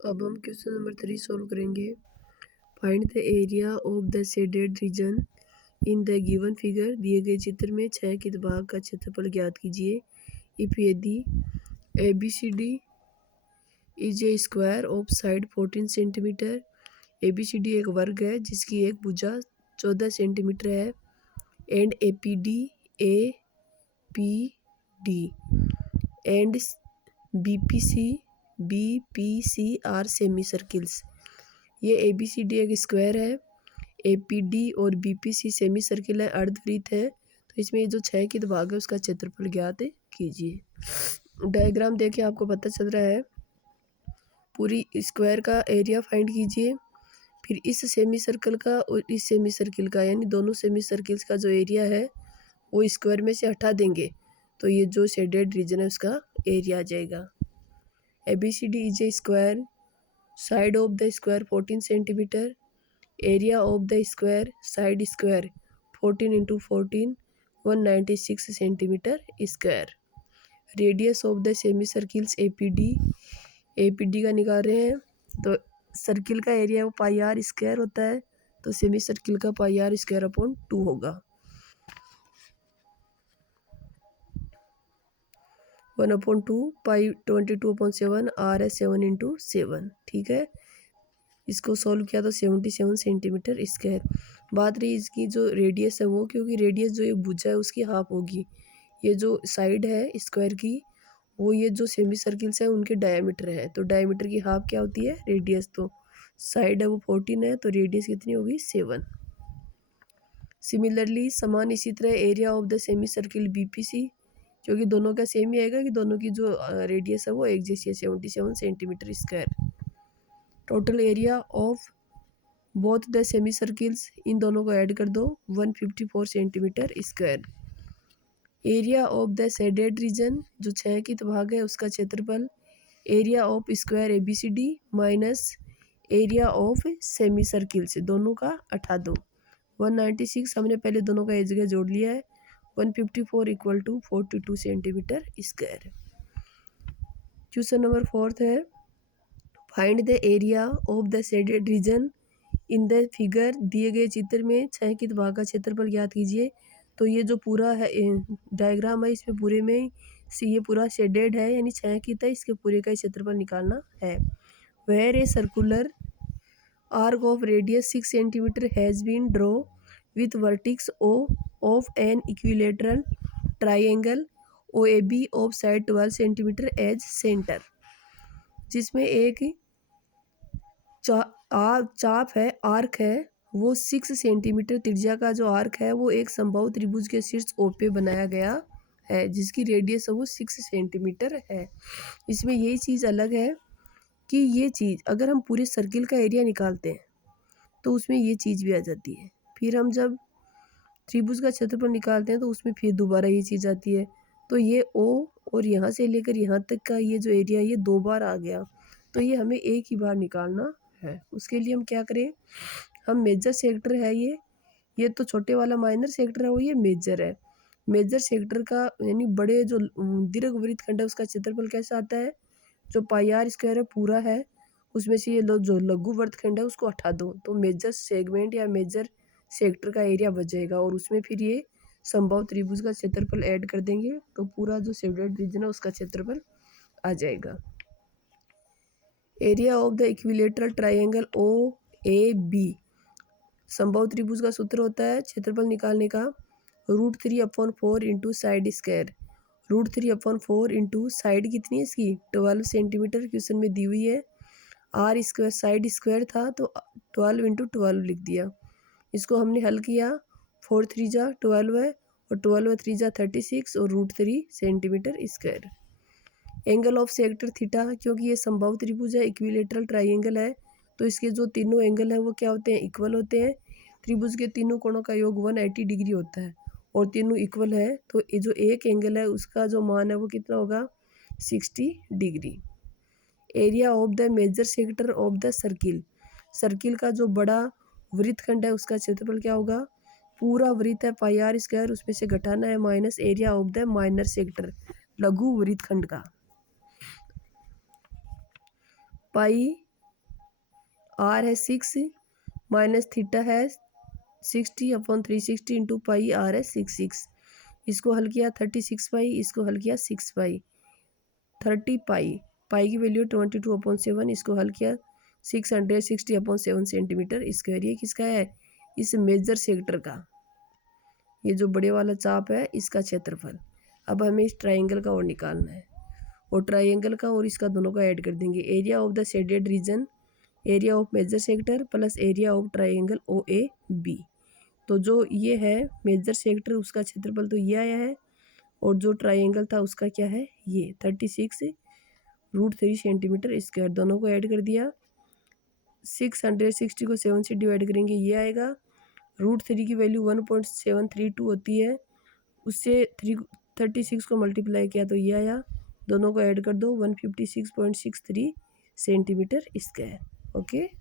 अब हम question number 3 solve करेंगे। Find the area of the shaded region in the given figure. दिए गए चित्र में 6 के भाग का क्षेत्रफल ज्ञात कीजिए। इफ यदि A B C D is a square of side 14 centimetre. A B C D एक वर्ग है जिसकी एक भुजा 14 सेंटीमीटर है। And A P D and B P C are semicircles. ये ए बी सी डी एक स्क्वायर है, ए पी डी और B P C semicircle है, अर्धवृत्त है। तो इसमें ये जो 6 की भाग है उसका क्षेत्रफल ज्ञात कीजिए। डायग्राम देखे आपको पता चल रहा है। पूरी स्क्वायर का एरिया फाइंड कीजिए, फिर इस सेमी सर्कल का और इस सेमी सर्किल का, यानी दोनों सेमी सर्किल्स का जो एरिया है वो स्क्वायर में से हटा देंगे तो ये जो शेडेड रीजन है उसका एरिया आ जाएगा। A B C D is a square, side of the square 14 centimetre, area of the square, side square 14 into 14 196 centimetre square. Radius of the semi circles A P D का निकाल रहे हैं तो circle का area वो पाई are square होता है, तो सेमी सर्किल का पाई आर स्क्वायर अपॉन 2 होगा। 1/2 पाई 22/7 आर है 7 इंटू 7। ठीक है, इसको सॉल्व किया तो 77 सेंटीमीटर स्क्वायर। बात रही इसकी जो रेडियस है वो, क्योंकि रेडियस जो ये भुजा है उसकी हाफ होगी। ये जो साइड है स्क्वायर की वो ये जो सेमी सर्किल्स है उनके डायमीटर है, तो डायमीटर की हाफ क्या होती है, रेडियस। तो साइड है वो 14 है तो रेडियस कितनी होगी, 7। सिमिलरली समान इसी तरह area of the semi circle B P C, क्योंकि दोनों का सेम ही आएगा कि दोनों की जो रेडियस है वो एक जैसी है, 77 centimetre square. Total area of both the semi circles, इन दोनों को ऐड कर दो, 154 centimetre square. Area of the shaded region जो 6 की भाग है उसका क्षेत्रफल, area of square A B C D minus area of semi circle से दोनों का हटा दो। 196 हमने पहले दोनों का एक जगह जोड़ लिया है। 154 equal to 42 centimetre square. Question number 4 है, find the area of the shaded region in the figure. दिए गए चित्र में 6 की भाग का क्षेत्रफल ज्ञात कीजिए। तो ये जो पूरा है डायग्राम है इसमें पूरे में से ये पूरा शेडेड है, यानी 6 की था, इसके पूरे का क्षेत्रफल निकालना है। Where a circular arc of radius 6 centimetre has been draw with vertex O of an equilateral triangle O A B of side 12 centimetre as centre. जिसमें एक चाप है, आर्क है, वो 6 सेंटीमीटर त्रिज्या का जो आर्क है वो एक समबाहु त्रिभुज के शीर्ष ओ पे बनाया गया है, जिसकी रेडियस है वो 6 सेंटीमीटर है। इसमें यही चीज़ अलग है कि ये चीज़ अगर हम पूरे सर्किल का एरिया निकालते हैं तो उसमें ये चीज़ भी आ जाती है। फिर हम जब त्रिभुज का क्षेत्रफल निकालते हैं तो उसमें फिर दोबारा ये चीज़ आती है। तो ये ओ और यहाँ से लेकर यहाँ तक का ये जो एरिया ये 2 बार आ गया, तो ये हमें एक ही बार निकालना है। उसके लिए हम क्या करें, हम मेजर सेक्टर है ये तो छोटे वाला माइनर सेक्टर है वो ये मेजर है। मेजर सेक्टर का यानी बड़े जो दीर्घवृत्त खंड है उसका क्षेत्रफल कैसा आता है, जो पाई आर स्क्वायर है पूरा है उसमें से ये जो लघु वर्तखंड है उसको हटा दो तो मेजर सेगमेंट या मेजर सेक्टर का एरिया बच जाएगा, और उसमें फिर ये संभव त्रिभुज का क्षेत्रफल ऐड कर देंगे तो पूरा जो शेडेड रीजन है उसका क्षेत्रफल आ जाएगा। Area of the equilateral triangle O A B, संभव त्रिभुज का सूत्र होता है क्षेत्रफल निकालने का, √3/4 into side square. √3/4 into side कितनी है इसकी 12 सेंटीमीटर क्वेश्चन में दी हुई है। आर स्क्वायर साइड स्क्वायर था तो 12 इंटू 12 लिख दिया। इसको हमने हल किया, 4 3 जा 12 है और 12 3 जा 36 और √3 centimetre square. Angle of sector theta, क्योंकि ये संभव त्रिभुज है, इक्विलेटरल ट्राइंगल है, तो इसके जो तीनों एंगल है वो क्या होते हैं, इक्वल होते हैं। त्रिभुज के तीनों कोणों का योग 180 डिग्री होता है और तीनों इक्वल है, तो ये जो एक एंगल है उसका जो मान है वो कितना होगा, 60 degree. Area of the major sector of the circle, circle का जो बड़ा वृत्तखंड है उसका क्षेत्रफल क्या होगा, पूरा वृत्त है पाई आर स्क्वायर, उसमें से घटाना है minus area of the minor sector लघु वृत्तखंड का, पाई आर है 6 माइनस थीटा है 60/360 इंटू पाई आर है 6 इसको हल किया 36 पाई, इसको हल किया 6 पाई, 30 पाई, पाई की वैल्यू 22/7, इसको हल किया 660/7 सेंटीमीटर स्क्वायर। ये किसका है? इस मेजर सेक्टर का, ये जो बड़े वाला चाप है इसका क्षेत्रफल। अब हमें इस ट्राइंगल का और निकालना है, और ट्राइंगल का और इसका दोनों का ऐड कर देंगे। Area of the shaded region, area of major sector plus area of triangle O A B. तो जो ये है मेजर सेक्टर उसका क्षेत्रफल तो ये आया है, और जो ट्राइंगल था उसका क्या है? ये 36√3 सेंटीमीटर स्क्वायर। दोनों को ऐड कर दिया, 660 को 7 से डिवाइड करेंगे, ये आएगा। √3 की वैल्यू 1.732 होती है, उससे 36 को मल्टीप्लाई किया तो ये आया। दोनों को ऐड कर दो, 156.63 सेंटीमीटर स्क्वायर। ओके।